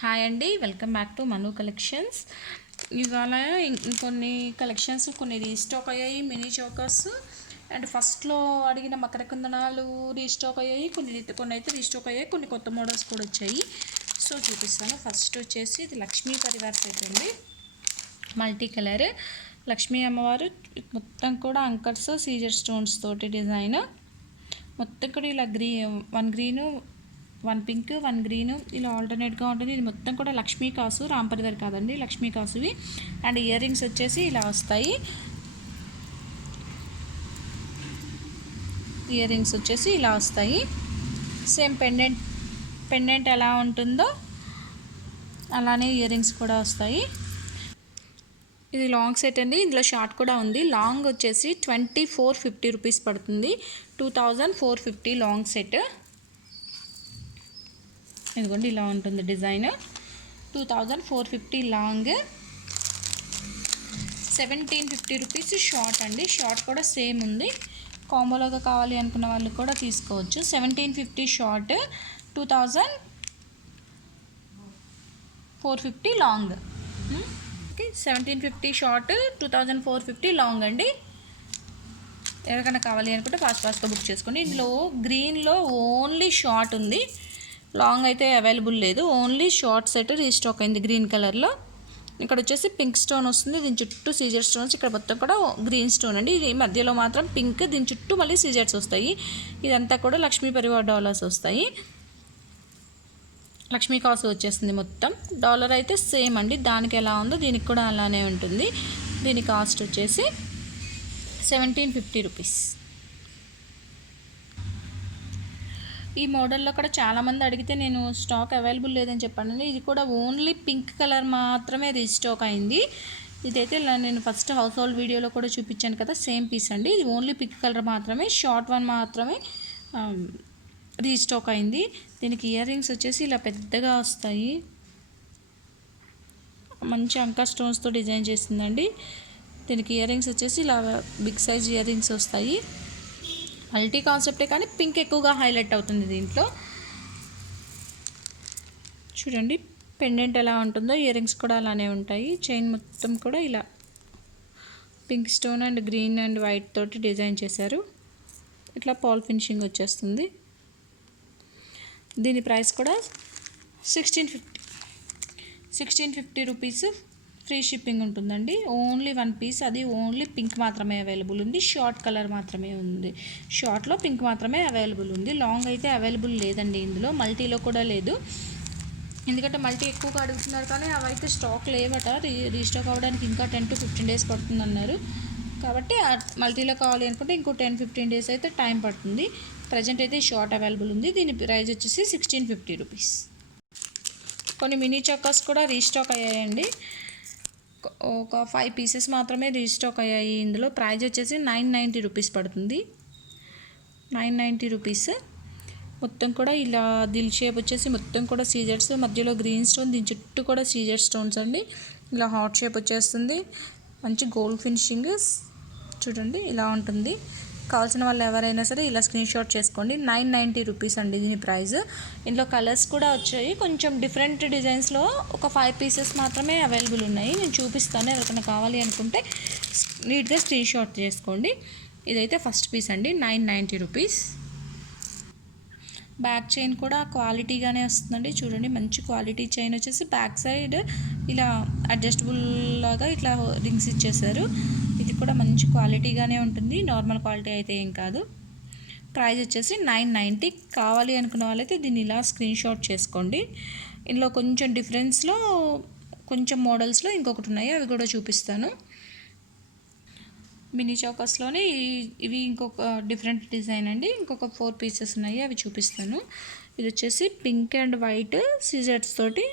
Hi అండి, welcome back to Manu collections. ఇవాళ ఇంకొన్ని కలెక్షన్స్ కొన్ని రీస్టాక్ అయ్యాయి. మినీ చోకర్స్ అండ్ ఫస్ట్లో అడిగిన మకర కుందనాలు రీస్టాక్ అయ్యాయి. కొన్ని అయితే రీస్టాక్ అయ్యాయి, కొన్ని కొత్త మోడల్స్ కూడా వచ్చాయి. సో చూపిస్తాను. ఫస్ట్ వచ్చేసి ఇది లక్ష్మీ పరివార్ సెట్ అండి, మల్టీ కలర్ లక్ష్మీ అమ్మవారు మొత్తం కూడా అంకర్స్ సీజర్ స్టోన్స్ తోటి డిజైన్. మొత్తం కూడా ఇలా one green, one pink, one green ఇలా ఆల్టర్నేట్గా ఉంటుంది. ఇది మొత్తం కూడా లక్ష్మీ కాసు, రాంపరివార్ కాదండి, లక్ష్మీ కాసువి. అండ్ ఇయర్ రింగ్స్ వచ్చేసి ఇలా వస్తాయి. ఇయర్ రింగ్స్ వచ్చేసి ఇలా వస్తాయి. సేమ్ పెండెంట్ ఎలా ఉంటుందో అలానే ఇయర్ రింగ్స్ కూడా వస్తాయి. ఇది లాంగ్ సెట్ అండి, ఇందులో షార్ట్ కూడా ఉంది. లాంగ్ వచ్చేసి 2450 రూపీస్ పడుతుంది. 2450 లాంగ్ సెట్. ఇదిగోండి ఇలా ఉంటుంది డిజైన్. 2450 లాంగ్, 1750 రూపీస్ షార్ట్ అండి. షార్ట్ కూడా సేమ్ ఉంది. కాంబోలోగా కావాలి అనుకున్న వాళ్ళు కూడా తీసుకోవచ్చు. 1750 షార్ట్, 2450 లాంగ్. 1750 షార్ట్, 2450 లాంగ్ అండి. ఎవరికైనా కావాలి అనుకుంటే ఫాస్ట్గా బుక్ చేసుకోండి. ఇందులో గ్రీన్లో ఓన్లీ షార్ట్ ఉంది, లాంగ్ అయితే అవైలబుల్ లేదు. ఓన్లీ షార్ట్ సెట్ రీస్టాక్ అయింది గ్రీన్ కలర్లో. ఇక్కడ వచ్చేసి పింక్ స్టోన్ వస్తుంది, దీని చుట్టూ సీజర్ స్టోన్స్. ఇక్కడ మొత్తం కూడా గ్రీన్ స్టోన్ అండి, ఇది మధ్యలో మాత్రం పింక్, దీని చుట్టూ మళ్ళీ సీజర్స్ వస్తాయి. ఇదంతా కూడా లక్ష్మీ పరివార్ డాలర్స్ వస్తాయి. లక్ష్మీ కాసు వచ్చేస్తుంది మొత్తం. డాలర్ అయితే సేమ్ అండి, దానికి ఎలా ఉందో దీనికి కూడా అలానే ఉంటుంది. దీని కాస్ట్ వచ్చేసి 1750 రూపీస్. ఈ మోడల్లో కూడా చాలామంది అడిగితే నేను స్టాక్ అవైలబుల్ లేదని చెప్పాను. ఇది కూడా ఓన్లీ పింక్ కలర్ మాత్రమే రీస్టాక్ అయింది. ఇదైతే నేను ఫస్ట్ హౌస్ హోల్డ్ వీడియోలో కూడా చూపించాను కదా, సేమ్ పీస్ అండి. ఇది ఓన్లీ పింక్ కలర్ మాత్రమే, షార్ట్ వన్ మాత్రమే రీస్టాక్ అయింది. దీనికి ఇయర్ రింగ్స్ వచ్చేసి ఇలా పెద్దగా వస్తాయి, మంచి అంకా స్టోన్స్తో డిజైన్ చేసిందండి. దీనికి ఇయర్ రింగ్స్ వచ్చేసి ఇలా బిగ్ సైజ్ ఇయర్ రింగ్స్ వస్తాయి. మల్టీ కాన్సెప్టే కానీ పింక్ ఎక్కువగా హైలైట్ అవుతుంది దీంట్లో. చూడండి పెండెంట్ ఎలా ఉంటుందో, ఇయర్ రింగ్స్ కూడా అలానే ఉంటాయి. చైన్ మొత్తం కూడా ఇలా pink stone and green and white తోటి డిజైన్ చేశారు. ఇట్లా పాల్ ఫినిషింగ్ వచ్చేస్తుంది. దీని ప్రైస్ కూడా 1650 రూపీస్. ఫ్రీ షిప్పింగ్ ఉంటుందండి. ఓన్లీ వన్ పీస్, అది ఓన్లీ పింక్ మాత్రమే అవైలబుల్ ఉంది. షార్ట్ కలర్ మాత్రమే ఉంది, షార్ట్లో పింక్ మాత్రమే అవైలబుల్ ఉంది. లాంగ్ అయితే అవైలబుల్ లేదండి ఇందులో, మల్టీలో కూడా లేదు. ఎందుకంటే మల్టీ ఎక్కువగా అడుగుతున్నారు కానీ అవి అయితే స్టాక్ లేవట. రీస్టాక్ అవ్వడానికి ఇంకా 10 to 15 days పడుతుందన్నారు. కాబట్టి మల్టీలో కావాలి అనుకుంటే ఇంకో 10-15 days అయితే టైం పడుతుంది. ప్రజెంట్ అయితే షార్ట్ అవైలబుల్ ఉంది. దీని ప్రైస్ వచ్చేసి 1650 రూపీస్. కొన్ని మినీ చక్కర్స్ కూడా రీస్టాక్ అయ్యాయండి. ఒక 5 పీసెస్ మాత్రమే రీస్టాక్ అయ్యాయి. ఇందులో ప్రైస్ వచ్చేసి 990 రూపీస్ పడుతుంది. 990 రూపీస్. మొత్తం కూడా ఇలా దిల్ షేప్ వచ్చేసి మొత్తం కూడా సీజర్స్, మధ్యలో గ్రీన్ స్టోన్, దీని చుట్టూ కూడా సీజర్ స్టోన్స్ అండి. ఇలా హార్ట్ షేప్ వచ్చేస్తుంది, మంచి గోల్డ్ ఫినిషింగ్. చూడండి ఇలా ఉంటుంది. కావాల్సిన వాళ్ళు ఎవరైనా సరే ఇలా స్క్రీన్ షాట్ చేసుకోండి. 990 రూపీస్ అండి దీని ప్రైస్. ఇందులో కలర్స్ కూడా వచ్చాయి, కొంచెం డిఫరెంట్ డిజైన్స్లో ఒక 5 పీసెస్ మాత్రమే అవైలబుల్ ఉన్నాయి. నేను చూపిస్తాను, ఎవరికైనా కావాలి అనుకుంటే నీట్గా స్క్రీన్ షాట్ చేసుకోండి. ఇదైతే ఫస్ట్ పీస్ అండి, 990 రూపీస్. బ్యాక్ చైన్ కూడా క్వాలిటీగానే వస్తుందండి. చూడండి మంచి క్వాలిటీ చైన్ వచ్చేసి బ్యాక్ సైడ్ ఇలా అడ్జస్టబుల్ లాగా ఇట్లా రింగ్స్ ఇచ్చేసారు. ఇది కూడా మంచి క్వాలిటీగానే ఉంటుంది, నార్మల్ క్వాలిటీ అయితే ఏం కాదు. ప్రైస్ వచ్చేసి 990. కావాలి అనుకున్న వాళ్ళైతే దీన్ని ఇలా స్క్రీన్ షాట్ చేసుకోండి. ఇందులో కొంచెం డిఫరెన్స్లో కొంచెం మోడల్స్లో ఇంకొకటి ఉన్నాయి, అవి కూడా చూపిస్తాను. మినీ చౌకస్లోనే ఇవి ఇంకొక డిఫరెంట్ డిజైన్ అండి. ఇంకొక 4 పీసెస్ ఉన్నాయి, అవి చూపిస్తాను. ఇది వచ్చేసి పింక్ అండ్ వైట్ సీజెడ్స్ తోటి,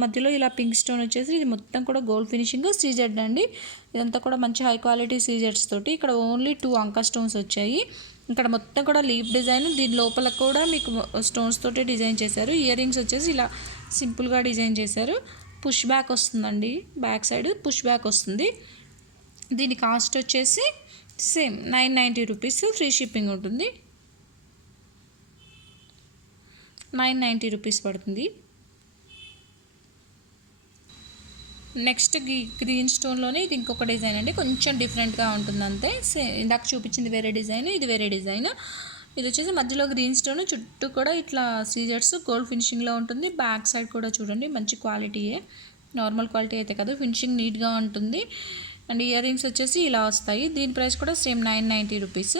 మధ్యలో ఇలా పింక్ స్టోన్ వచ్చేసి ఇది మొత్తం కూడా గోల్డ్ ఫినిషింగ్ సీజెడ్ అండి. ఇదంతా కూడా మంచి హై క్వాలిటీ సీజెడ్స్ తోటి. ఇక్కడ ఓన్లీ 2 అంకా స్టోన్స్ వచ్చాయి. ఇక్కడ మొత్తం కూడా లీఫ్ డిజైన్, దీని లోపల కూడా మీకు స్టోన్స్ తోటి డిజైన్ చేశారు. ఇయర్ రింగ్స్ వచ్చేసి ఇలా సింపుల్గా డిజైన్ చేశారు. పుష్ బ్యాక్ వస్తుందండి, బ్యాక్ సైడ్ పుష్ బ్యాక్ వస్తుంది. దీని కాస్ట్ వచ్చేసి సేమ్ 990 రూపీస్. ఫ్రీ షిప్పింగ్ ఉంటుంది. 990 రూపీస్ పడుతుంది. నెక్స్ట్ గ్రీన్ స్టోన్లోనే ఇది ఇంకొక డిజైన్ అండి, కొంచెం డిఫరెంట్గా ఉంటుంది అంతే. ఇందాక చూపించింది వేరే డిజైన్, ఇది వేరే డిజైన్. ఇది వచ్చేసి మధ్యలో గ్రీన్ స్టోన్, చుట్టూ కూడా ఇట్లా సీజర్స్ గోల్డ్ ఫినిషింగ్లో ఉంటుంది. బ్యాక్ సైడ్ కూడా చూడండి మంచి క్వాలిటీయే, నార్మల్ క్వాలిటీ అయితే కాదు, ఫినిషింగ్ నీట్గా ఉంటుంది. అండ్ ఇయర్ రింగ్స్ వచ్చేసి ఇలా వస్తాయి. దీని ప్రైస్ కూడా సేమ్ 990 రూపీస్.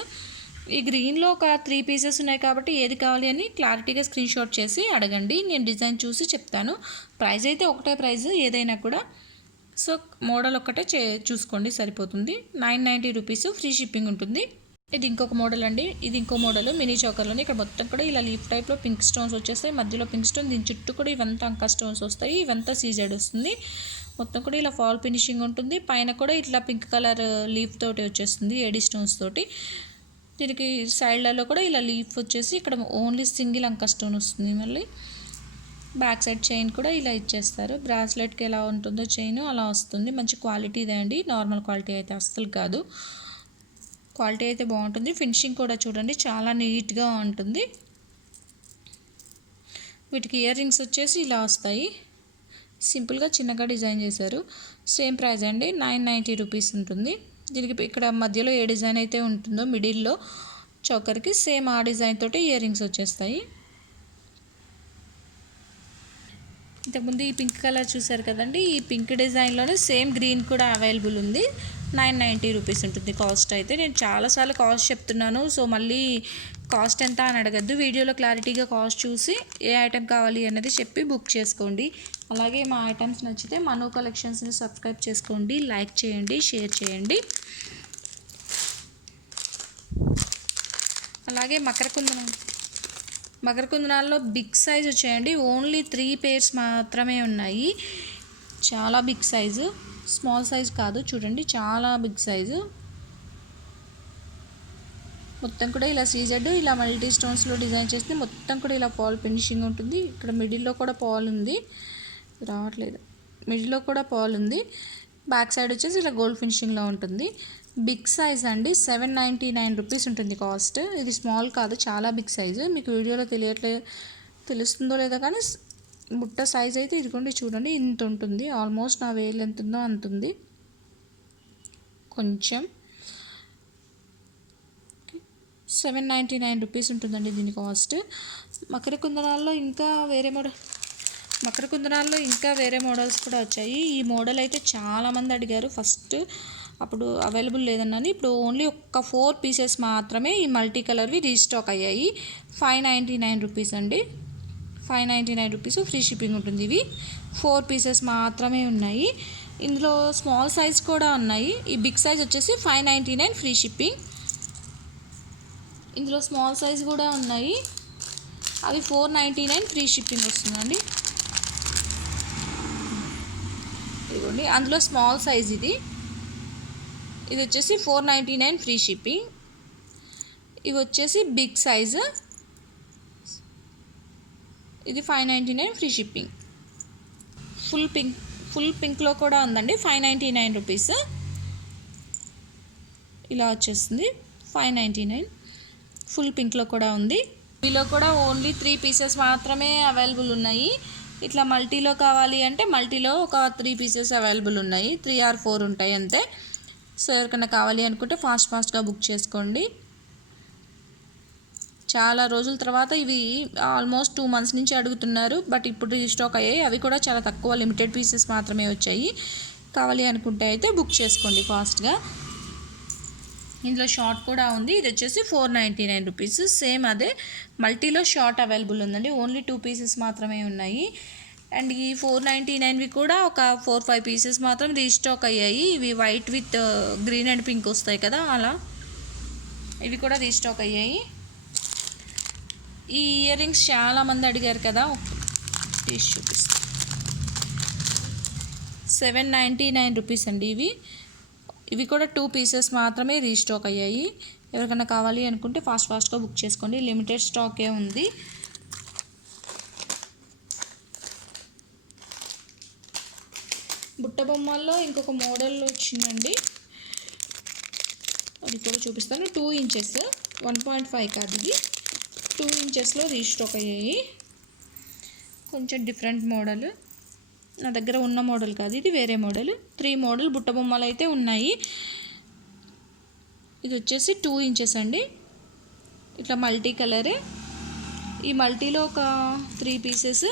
ఈ గ్రీన్లో ఒక 3 పీసెస్ ఉన్నాయి కాబట్టి ఏది కావాలి అని క్లారిటీగా స్క్రీన్ షాట్ చేసి అడగండి, నేను డిజైన్ చూసి చెప్తాను. ప్రైస్ అయితే ఒకటే ప్రైస్ ఏదైనా కూడా, సో మోడల్ ఒక్కటే చూసుకోండి సరిపోతుంది. 990 రూపీస్, ఫ్రీ షిప్పింగ్ ఉంటుంది. ఇది ఇంకొక మోడల్ అండి, ఇది ఇంకో మోడల్ మినీ చోకర్లోనే. ఇక్కడ మొత్తం కూడా ఇలా లీఫ్ టైప్లో పింక్ స్టోన్స్ వచ్చేస్తాయి, మధ్యలో పింక్ స్టోన్, దీని చుట్టూ కూడా ఇవంతా అంకా స్టోన్స్ వస్తాయి, ఇవంతా సీజెడ్ వస్తుంది. మొత్తం కూడా ఇలా ఫాల్ ఫినిషింగ్ ఉంటుంది. పైన కూడా ఇట్లా పింక్ కలర్ లీఫ్ తోటి వచ్చేస్తుంది, ఏడి స్టోన్స్ తోటి. దీనికి సైడ్లలో కూడా ఇలా లీఫ్ వచ్చేసి ఇక్కడ ఓన్లీ సింగిల్ అంకా స్టోన్ వస్తుంది. మళ్ళీ బ్యాక్ సైడ్ చైన్ కూడా ఇలా ఇచ్చేస్తారు. బ్రాస్లెట్కి ఎలా ఉంటుందో చైన్ అలా వస్తుంది. మంచి క్వాలిటీ ఇదే అండి, నార్మల్ క్వాలిటీ అయితే అస్సలు కాదు, క్వాలిటీ అయితే బాగుంటుంది. ఫినిషింగ్ కూడా చూడండి చాలా నీట్గా ఉంటుంది. వీటికి ఇయర్ రింగ్స్ వచ్చేసి ఇలా వస్తాయి, సింపుల్గా చిన్నగా డిజైన్ చేశారు. సేమ్ ప్రైస్ అండి, 990 రూపీస్ ఉంటుంది. దీనికి ఇక్కడ మధ్యలో ఏ డిజైన్ అయితే ఉంటుందో మిడిల్లో చౌకర్కి సేమ్ ఆ డిజైన్ తోటి ఇయర్ రింగ్స్ వచ్చేస్తాయి. ఇంతకుముందు ఈ పింక్ కలర్ చూసారు కదండి, ఈ పింక్ డిజైన్లోనే సేమ్ గ్రీన్ కూడా అవైలబుల్ ఉంది. 990 రూపీస్ ఉంటుంది కాస్ట్ అయితే. నేను చాలాసార్లు కాస్ట్ చెప్తున్నాను, సో మళ్ళీ కాస్ట్ ఎంత అని అడగద్దు, వీడియోలో క్లారిటీగా కాస్ట్ చూసి ఏ ఐటెం కావాలి అన్నది చెప్పి బుక్ చేసుకోండి. అలాగే మా ఐటమ్స్ నచ్చితే మనో కలెక్షన్స్ని సబ్స్క్రైబ్ చేసుకోండి, లైక్ చేయండి, షేర్ చేయండి. అలాగే మకర కుందనాల్లో బిగ్ సైజ్ వచ్చాయండి, ఓన్లీ 3 పేర్స్ మాత్రమే ఉన్నాయి. చాలా బిగ్ సైజు, స్మాల్ సైజ్ కాదు, చూడండి చాలా బిగ్ సైజు. మొత్తం కూడా ఇలా సీజెడ్ ఇలా మల్టీ స్టోన్స్లో డిజైన్ చేస్తే మొత్తం కూడా ఇలా పాల్ ఫినిషింగ్ ఉంటుంది. ఇక్కడ మిడిల్లో కూడా పాల్ ఉంది, రావట్లేదు, మిడిల్లో కూడా పాల్ ఉంది. బ్యాక్ సైడ్ వచ్చేసి ఇలా గోల్డ్ ఫినిషింగ్లో ఉంటుంది. బిగ్ సైజ్ అండి, 799 రూపీస్ ఉంటుంది కాస్ట్. ఇది స్మాల్ కాదు, చాలా బిగ్ సైజు. మీకు వీడియోలో తెలుస్తుందో లేదో కానీ బుట్ట సైజ్ అయితే ఇదిగోండి చూడండి ఇంత ఉంటుంది, ఆల్మోస్ట్ నా వేలు ఎంత ఉందో అంత ఉంది. కొంచెం 799 రూపీస్ ఉంటుందండి దీని కాస్ట్. మకర కుందనాల్లో ఇంకా వేరే మోడల్స్ కూడా వచ్చాయి. ఈ మోడల్ అయితే చాలామంది అడిగారు ఫస్ట్, అప్పుడు అవైలబుల్ లేదన్నాను. ఇప్పుడు ఓన్లీ ఒక 4 పీసెస్ మాత్రమే ఈ మల్టీ కలర్వి రీస్టాక్ అయ్యాయి. 599 రూపీస్ అండి, 599 రూపీస్, ఫ్రీ షిప్పింగ్ ఉంటుంది. ఇవి 4 పీసెస్ మాత్రమే ఉన్నాయి. ఇందులో స్మాల్ సైజ్ కూడా ఉన్నాయి. ఈ బిగ్ సైజ్ వచ్చేసి 599 ఫ్రీ షిప్పింగ్. ఇందులో స్మాల్ సైజ్ కూడా ఉన్నాయి, అవి 499 ఫ్రీ షిప్పింగ్ వస్తుందండి. ఇదిగోండి అందులో స్మాల్ సైజ్ ఇది వచ్చేసి 499 ఫ్రీ షిప్పింగ్. ఇవి వచ్చేసి బిగ్ సైజు, ఇది 599 ఫ్రీ షిప్పింగ్. ఫుల్ పింక్లో కూడా ఉందండి, 599 రూపీస్. ఇలా వచ్చేస్తుంది 599. ఫుల్ పింక్లో కూడా ఉంది. మీలో కూడా ఓన్లీ 3 పీసెస్ మాత్రమే అవైలబుల్ ఉన్నాయి. ఇట్లా మల్టీలో కావాలి అంటే మల్టీలో ఒక 3 పీసెస్ అవైలబుల్ ఉన్నాయి, 3 or 4 ఉంటాయి అంతే. సో ఎవరికైనా కావాలి అనుకుంటే ఫాస్ట్గా బుక్ చేసుకోండి. చాలా రోజుల తర్వాత ఇవి ఆల్మోస్ట్ 2 months నుంచి అడుగుతున్నారు, బట్ ఇప్పుడు రీస్టాక్ అయ్యాయి. అవి కూడా చాలా తక్కువ, లిమిటెడ్ పీసెస్ మాత్రమే వచ్చాయి. కావాలి అనుకుంటే అయితే బుక్ చేసుకోండి ఫాస్ట్గా. ఇందులో షార్ట్ కూడా ఉంది, ఇది వచ్చేసి 499 రూపీస్. సేమ్ అదే మల్టీలో షార్ట్ అవైలబుల్ ఉందండి, ఓన్లీ 2 పీసెస్ మాత్రమే ఉన్నాయి. అండ్ ఈ 499వి కూడా ఒక 4-5 పీసెస్ మాత్రం రీస్టాక్ అయ్యాయి. ఇవి white with green and pink వస్తాయి కదా, అలా ఇవి కూడా రీస్టాక్ అయ్యాయి. ఈ ఇయర్ రింగ్స్ చాలామంది అడిగారు కదా, తీసి చూపిస్తాను. 799 రూపీస్ అండి ఇవి కూడా 2 పీసెస్ మాత్రమే రీస్టాక్ అయ్యాయి. ఎవరికైనా కావాలి అనుకుంటే ఫాస్ట్గా బుక్ చేసుకోండి, లిమిటెడ్ స్టాకే ఉంది. బుట్ట బొమ్మల్లో ఇంకొక మోడల్ వచ్చిందండి, అది కూడా చూపిస్తాను. 2 inches, 1.5 కాదు, ఇది 2 inchesలో రీస్టాక్ అయ్యాయి. కొంచెం డిఫరెంట్ మోడల్. నా దగ్గర ఉన్న మోడల్ కాదు, ఇది వేరే మోడల్. 3 మోడల్ బుట్ట బొమ్మలు అయితే ఉన్నాయి. ఇది వచ్చేసి 2 ఇంచెస్ అండి, ఇట్లా మల్టీ కలరే. ఈ మల్టీలో ఒక 3 పీసెస్,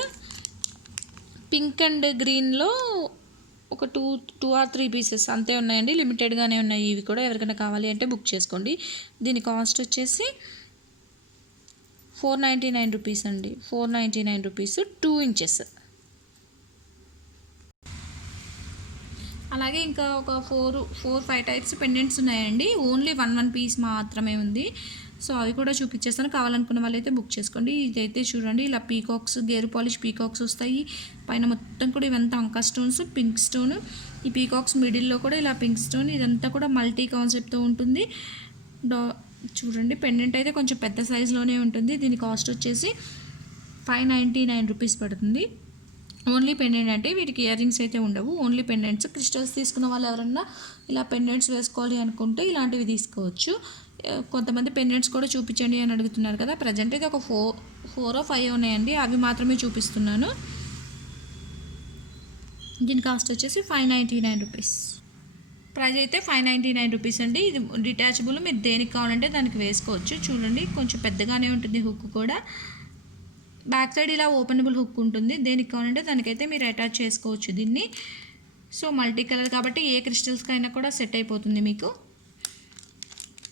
పింక్ అండ్ గ్రీన్లో ఒక 2 ఆర్ 3 పీసెస్ అంతే ఉన్నాయండి. లిమిటెడ్గానే ఉన్నాయి ఇవి కూడా. ఎవరికైనా కావాలి అంటే బుక్ చేసుకోండి. దీని కాస్ట్ వచ్చేసి 499 రూపీస్ అండి. 499 రూపీస్ 2 ఇంచెస్. అలాగే ఇంకా ఒక 4-5 టైప్స్ పెండెంట్స్ ఉన్నాయండి. ఓన్లీ 1 పీస్ మాత్రమే ఉంది. సో అవి కూడా చూపించేస్తాను, కావాలనుకున్న వాళ్ళైతే బుక్ చేసుకోండి. ఇదైతే చూడండి, ఇలా పీకాక్స్, గేరు పాలిష్ పీకాక్స్ వస్తాయి. పైన మొత్తం కూడా ఇవంతా అంకా స్టోన్స్, పింక్ స్టోన్. ఈ పీకాక్స్ మిడిల్లో కూడా ఇలా పింక్ స్టోన్. ఇదంతా కూడా మల్టీ కాన్సెప్ట్తో ఉంటుంది. చూడండి, పెండెంట్ అయితే కొంచెం పెద్ద సైజులోనే ఉంటుంది. దీని కాస్ట్ వచ్చేసి 599 రూపీస్ పడుతుంది. ఓన్లీ పెండెంట్ అంటే వీటికి ఇయర్ రింగ్స్ అయితే ఉండవు, ఓన్లీ పెండెంట్స్. క్రిస్టల్స్ తీసుకున్న వాళ్ళు ఎవరన్నా ఇలా పెండెంట్స్ వేసుకోవాలి అనుకుంటే ఇలాంటివి తీసుకోవచ్చు. కొంతమంది పెండెంట్స్ కూడా చూపించండి అని అడుగుతున్నారు కదా. ప్రజెంట్ అయితే ఒక 4 or 5 ఉన్నాయండి, అవి మాత్రమే చూపిస్తున్నాను. దీని కాస్ట్ వచ్చేసి 599 రూపీస్. ప్రైస్ అయితే 599 రూపీస్ అండి. ఇది డిటాచబుల్, మీరు దేనికి కావాలంటే దానికి వేసుకోవచ్చు. చూడండి, కొంచెం పెద్దగానే ఉంటుంది హుక్ కూడా. బ్యాక్ సైడ్ ఇలా ఓపెనబుల్ హుక్ ఉంటుంది, దేనికి కావాలంటే దానికైతే మీరు అటాచ్ చేసుకోవచ్చు దీన్ని. సో మల్టీ కలర్ కాబట్టి ఏ క్రిస్టల్స్కి అయినా కూడా సెట్ అయిపోతుంది మీకు.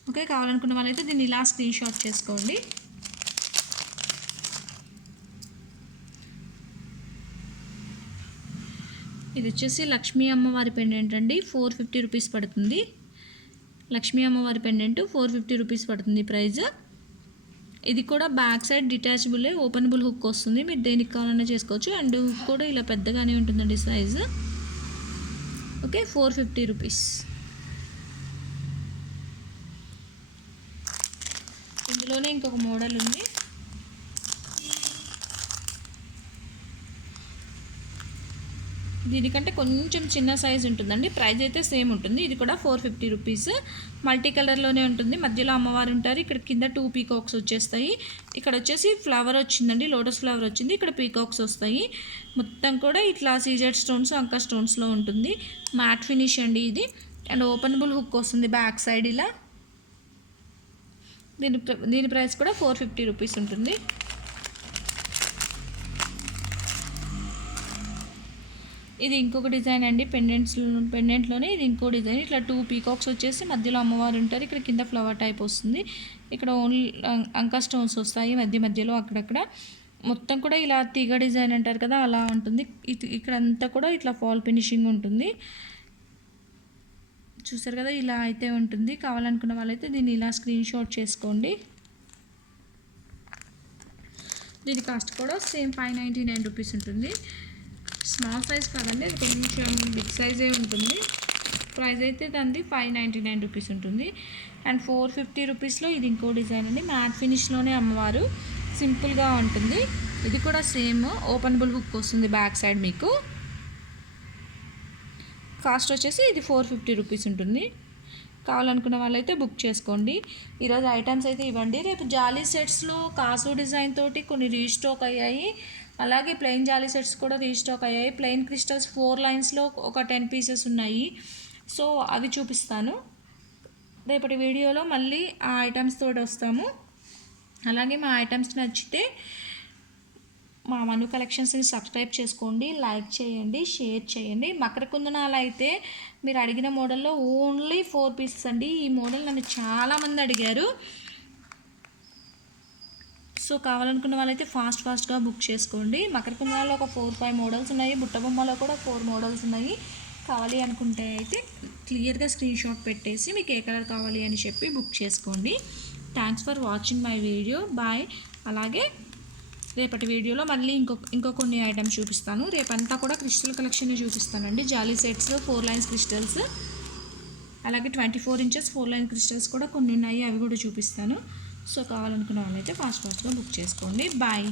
ఓకే, కావాలనుకున్న వాళ్ళైతే దీన్ని ఇలా స్క్రీన్ షాట్ చేసుకోండి. ఇది వచ్చేసి లక్ష్మీ అమ్మవారి పెండెంట్ అండి. 450 రూపీస్ పడుతుంది. లక్ష్మీ అమ్మవారి పెండెంట్ 450 రూపీస్ పడుతుంది ప్రైస్. ఇది కూడా బ్యాక్ సైడ్ డిటాచబులే, ఓపెనబుల్ హుక్ వస్తుంది, మీరు దేనికి కావాలన్నా చేసుకోవచ్చు. అండ్ హుక్ కూడా ఇలా పెద్దగానే ఉంటుందండి సైజు. Okay, 450 rupees. ఇందులోనే ఇంకొక మోడల్ ఉంది. దీనికంటే కొంచెం చిన్న సైజ్ ఉంటుందండి. ప్రైస్ అయితే సేమ్ ఉంటుంది. ఇది కూడా 450 రూపీస్. మల్టీ కలర్లోనే ఉంటుంది. మధ్యలో అమ్మవారు ఉంటారు. ఇక్కడ కింద 2 పీకాక్స్ వచ్చేస్తాయి. ఇక్కడ వచ్చేసి ఫ్లవర్ వచ్చిందండి, లోటస్ ఫ్లవర్ వచ్చింది. ఇక్కడ పీకాక్స్ వస్తాయి. మొత్తం కూడా ఇట్లా సీజెడ్ స్టోన్స్, అంకా స్టోన్స్లో ఉంటుంది. మ్యాట్ ఫినిష్ అండి ఇది. అండ్ ఓపెనబుల్ హుక్ వస్తుంది బ్యాక్ సైడ్ ఇలా. దీని ప్రైస్ కూడా 450 రూపీస్ ఉంటుంది. ఇది ఇంకొక డిజైన్ అండి, పెండెంట్లోనే ఇది ఇంకో డిజైన్. ఇట్లా 2 పీకాక్స్ వచ్చేసి మధ్యలో అమ్మవారు ఉంటారు. ఇక్కడ కింద ఫ్లవర్ టైప్ వస్తుంది. ఇక్కడ ఓన్లీ అంకా స్టోన్స్ వస్తాయి మధ్యలో అక్కడక్కడ. మొత్తం కూడా ఇలా తీగ డిజైన్ అంటారు కదా, అలా ఉంటుంది. ఇక్కడ అంతా కూడా ఇట్లా ఫాల్ ఫినిషింగ్ ఉంటుంది. చూసారు కదా, ఇలా అయితే ఉంటుంది. కావాలనుకున్న వాళ్ళైతే దీన్ని ఇలా స్క్రీన్ షాట్ చేసుకోండి. దీని కాస్ట్ కూడా సేమ్ 599 రూపీస్ ఉంటుంది. స్మాల్ సైజ్ కాదండి, అది కొంచెం బిగ్ సైజే ఉంటుంది. ప్రైస్ అయితే దాన్ని 599 రూపీస్ ఉంటుంది. అండ్ 450 రూపీస్లో ఇది ఇంకో డిజైన్ అండి. మ్యాట్ ఫినిష్లోనే అమ్మవారు, సింపుల్గా ఉంటుంది. ఇది కూడా సేమ్ ఓపెనబుల్ హుక్ వస్తుంది బ్యాక్ సైడ్ మీకు. కాస్ట్ వచ్చేసి ఇది 450 రూపీస్ ఉంటుంది. కావాలనుకున్న వాళ్ళైతే బుక్ చేసుకోండి. ఈరోజు ఐటమ్స్ అయితే ఇవ్వండి. రేపు జాలీ సెట్స్లో కాసు డిజైన్ తోటి కొన్ని రీస్టాక్ అయ్యాయి. అలాగే ప్లెయిన్ జాలీ సెట్స్ కూడా రీస్టాక్ అయ్యాయి. ప్లెయిన్ క్రిస్టల్స్ 4 లైన్స్లో ఒక 10 పీసెస్ ఉన్నాయి. సో అవి చూపిస్తాను రేపటి వీడియోలో. మళ్ళీ ఆ ఐటమ్స్ తోటి వస్తాము. అలాగే మా ఐటమ్స్ నచ్చితే మా మను కలెక్షన్స్ని సబ్స్క్రైబ్ చేసుకోండి, లైక్ చేయండి, షేర్ చేయండి. మకర కుందనాలు అయితే మీరు అడిగిన మోడల్లో ఓన్లీ 4 పీసెస్ అండి. ఈ మోడల్ నన్ను చాలామంది అడిగారు. సో కావాలనుకున్న వాళ్ళైతే ఫాస్ట్గా బుక్ చేసుకోండి. మకర కుందనాల్లో ఒక 4-5 మోడల్స్ ఉన్నాయి. బుట్ట బొమ్మలో కూడా 4 మోడల్స్ ఉన్నాయి. కావాలి అనుకుంటే అయితే క్లియర్గా స్క్రీన్ షాట్ పెట్టేసి మీకు ఏ కలర్ కావాలి అని చెప్పి బుక్ చేసుకోండి. Thanks for watching my video. Bye. అలాగే రేపటి వీడియోలో మళ్ళీ ఇంకో కొన్ని ఐటమ్స్ చూపిస్తాను. రేపంతా కూడా క్రిస్టల్ కలెక్షన్ చూపిస్తానండి. జాలీ సెట్స్, 4 లైన్స్ క్రిస్టల్స్, అలాగే 24 ఇంచెస్ 4 లైన్ క్రిస్టల్స్ కూడా కొన్ని ఉన్నాయి, అవి కూడా చూపిస్తాను. సో కావాలనుకున్న వాళ్ళైతే ఫాస్ట్గా బుక్ చేసుకోండి. బాయ్.